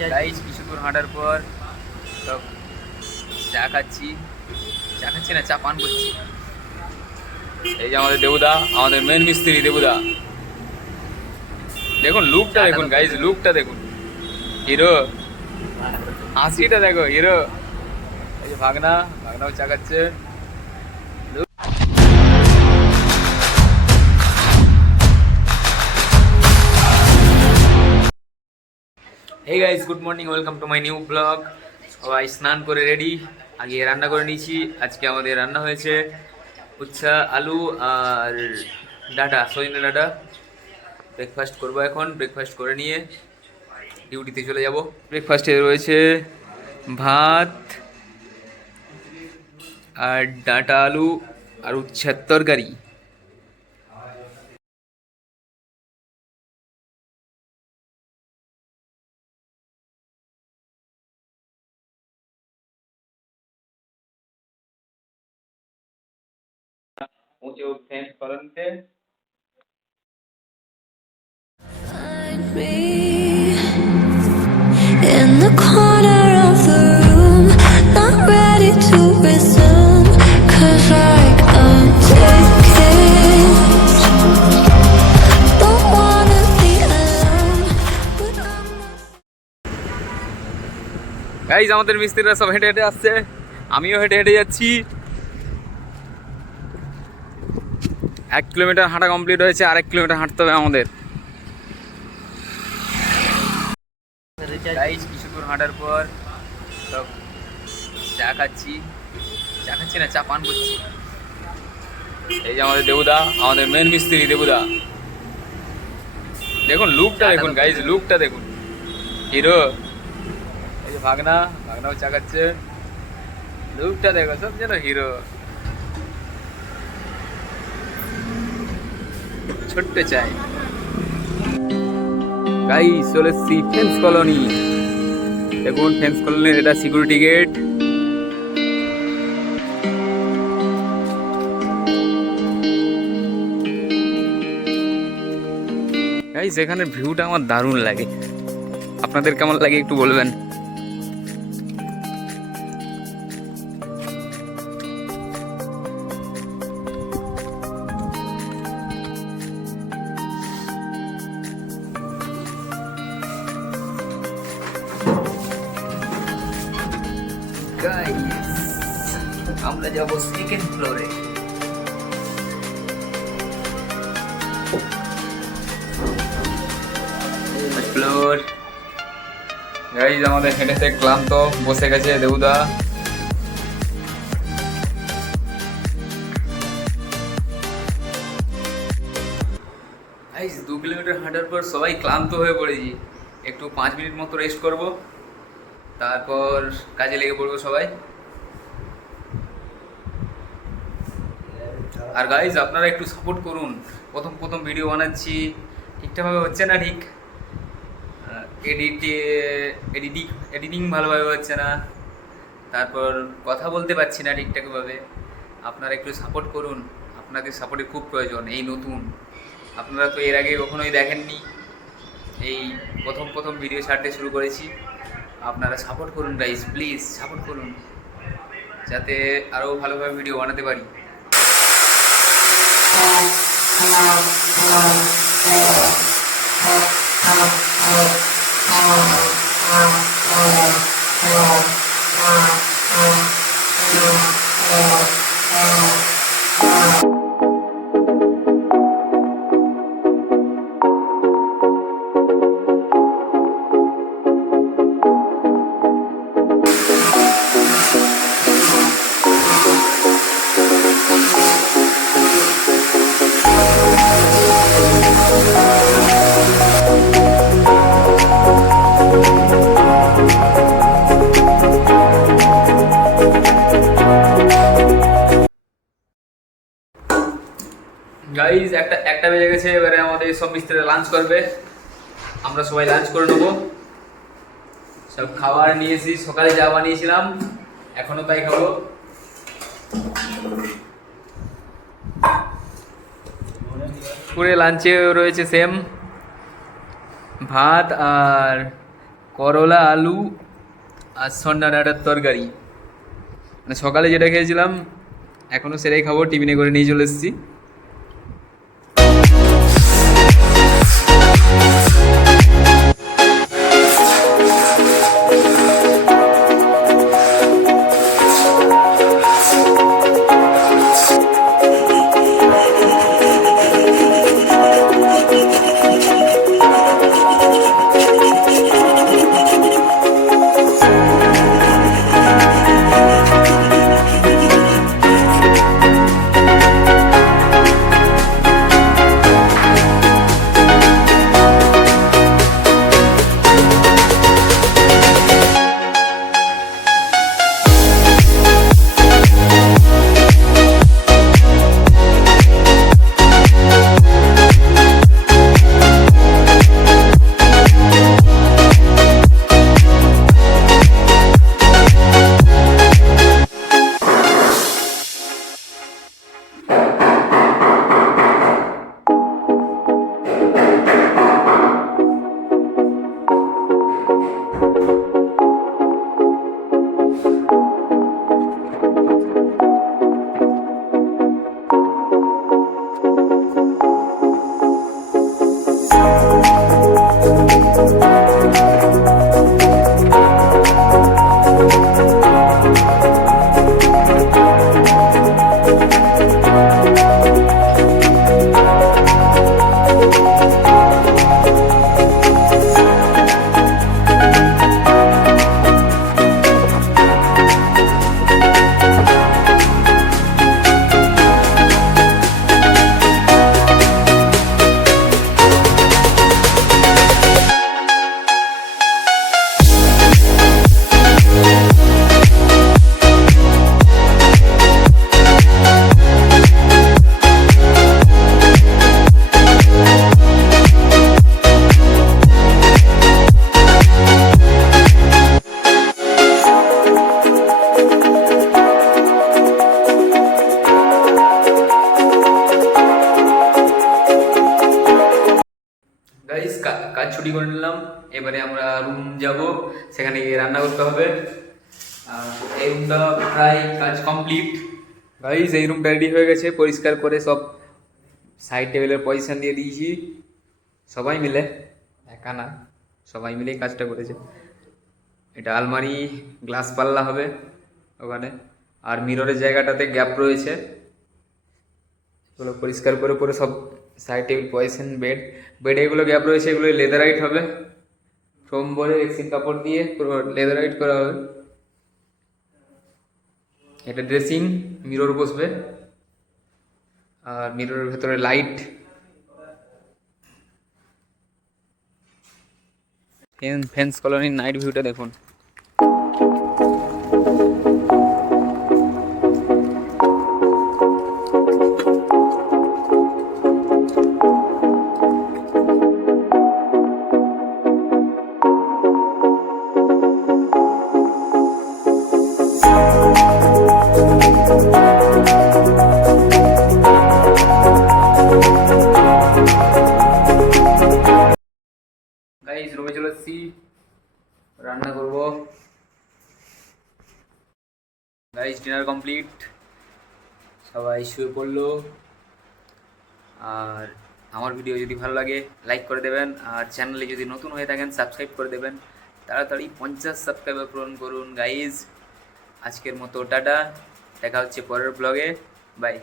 Guys কিছু দূর হাঁটার পর সব চা খাচ্ছি না চা পান করছি। এই যে আমাদের দেবুদা, আমাদের মেন মিস্ত্রি দেবুদা। দেখুন লুকটা দেখুন গাইস, লুকটা দেখুন, হিরো হাসিটা দেখো হিরো। এই যে ভাগনাও চা খাচ্ছে। Hey guys, good morning, welcome to my new blog. সবাই স্নান করে রেডি, আগে রান্না করে নিয়েছি। আজকে আমাদের রান্না হয়েছে উচ্ছা, আলু আর ডাটা, সজনে ডাটা। ব্রেকফাস্ট করবো এখন, ব্রেকফাস্ট করে নিয়ে ডিউটিতে চলে যাব। ব্রেকফাস্টে রয়েছে ভাত আর ডাটা আলু আর উচ্ছের তরকারি। ऊंचे उठते फलनते in the corner of the room, not ready to resume, 'cause like I'm taking, don't wanna be alone, but I'm not. Guys আমাদের মিস্ত্রিরা সব হেঁটে হেঁটে আসছে, আমিও হেঁটে হেঁটে যাচ্ছি। 1 কিলোমিটার হাঁটা কমপ্লিট হয়েছে, আর 1 কিলোমিটার হাঁটতে হবে আমাদের। গাইজ কিছু দূর হাঁটার পর সব চা খাচ্ছি না চা পান করছি। এই যে আমাদের দেবুদা, আমাদের মেন মিস্ত্রি দেবুদা। দেখুন লুকটা দেখুন গাইজ, লুকটা দেখুন, হিরো। এই যে ভাগনাও চা খাচ্ছে। লুকটা দেখো, সব যেন হিরো। ছোট্ট চাই গাইজ, চলে এসছি ফেন্স কলোনি। দেখুন ফেন্স কলোনির এটা সিকিউরিটি গেট। গাইজ এখানের ভিউটা আমার দারুণ লাগে, আপনাদের কেমন লাগে একটু বলবেন। গাইস আমরা যাব সেকেন্ড ফ্লোরে। ফ্লোর গাইস আমাদের হেঁটে হেঁটে ক্লান্ত, বসে গেছে দেবুদা। গাইস 2 কিলোমিটার হাঁটার পর সবাই ক্লান্ত হয়ে পড়েছি, একটু 5 মিনিট মতো রেস্ট করব, তারপর কাজে লেগে পড়বো সবাই। আর গাইজ আপনারা একটু সাপোর্ট করুন, প্রথম ভিডিও বানাচ্ছি, ঠিকঠাকভাবে হচ্ছে না, ঠিক এডিটিং ভালোভাবে হচ্ছে না, তারপর কথা বলতে পারছি না ঠিকঠাকভাবে। আপনারা একটু সাপোর্ট করুন, আপনাদের সাপোর্টের খুব প্রয়োজন। এই নতুন, আপনারা তো এর আগে কখনোই দেখেননি, এই প্রথম ভিডিও ছাড়তে শুরু করেছি। আপনারা সাপোর্ট করুন গাইজ, প্লিজ সাপোর্ট করুন, যাতে আরও ভালোভাবে ভিডিও বানাতে পারি। গাইজ একটা বেজে গেছে, এবারে আমাদের সব মিস্ত্রিরা লাঞ্চ করবে, আমরা সবাই লাঞ্চ করে নেবো। সব খাবার নিয়েছি, সকালে যা বানিয়েছিলাম এখনো তাই খাবো। পুরে লাঞ্চে রয়েছে সেম ভাত আর করলা আলু আর সন্না ডাঁটার তরকারি, মানে সকালে যেটা খেয়েছিলাম এখনও সেটাই খাবো, টিফিনে করে নিয়ে চলে এসেছি। গাইস কাজ ছুটি করে নিলাম, এবারে আমরা রুম যাব, সেখানে গিয়ে রান্না করতে হবে। আর এই রুমটা প্রায় কাজ কমপ্লিট। গাইস এই রুমটা রেডি হয়ে গেছে, পরিষ্কার করে সব সাইড টেবিলের পজিশন দিয়ে দিয়েছি, সবাই মিলে, একা না, সবাই মিলেই কাজটা করেছে। এটা আলমারি, গ্লাস পাল্লা হবে ওখানে, আর মিররের জায়গাটাতে গ্যাপ রয়েছে, এগুলো পরিষ্কার করে পরে সব সাইড টেবিল পজিশন, বেড এগুলো গ্যাপ রয়েছে, এগুলো লেদারাইট হবে, ফোম বলে রেক্সিন কাপড় দিয়ে পুরো লেদারাইট করা হবে। এটা ড্রেসিং, মিরর বসবে, আর মিররের ভেতরে লাইট, ফেন্স কলোনির নাইট ভিউটা দেখুন। গাইস রুমে চলে এসেছি, রান্না করব। গাইস ডিনার কমপ্লিট, সবাই শুয়ে পড়লো। আর আমার ভিডিও যদি ভালো লাগে লাইক করে দেবেন, আর চ্যানেলে যদি নতুন হয়ে থাকেন সাবস্ক্রাইব করে দেবেন। তাড়াতাড়ি 50 সাবস্ক্রাইবার পূরণ করুন গাইস। আজকের মতো টাটা, দেখা হচ্ছে পরের ব্লগে, বাই।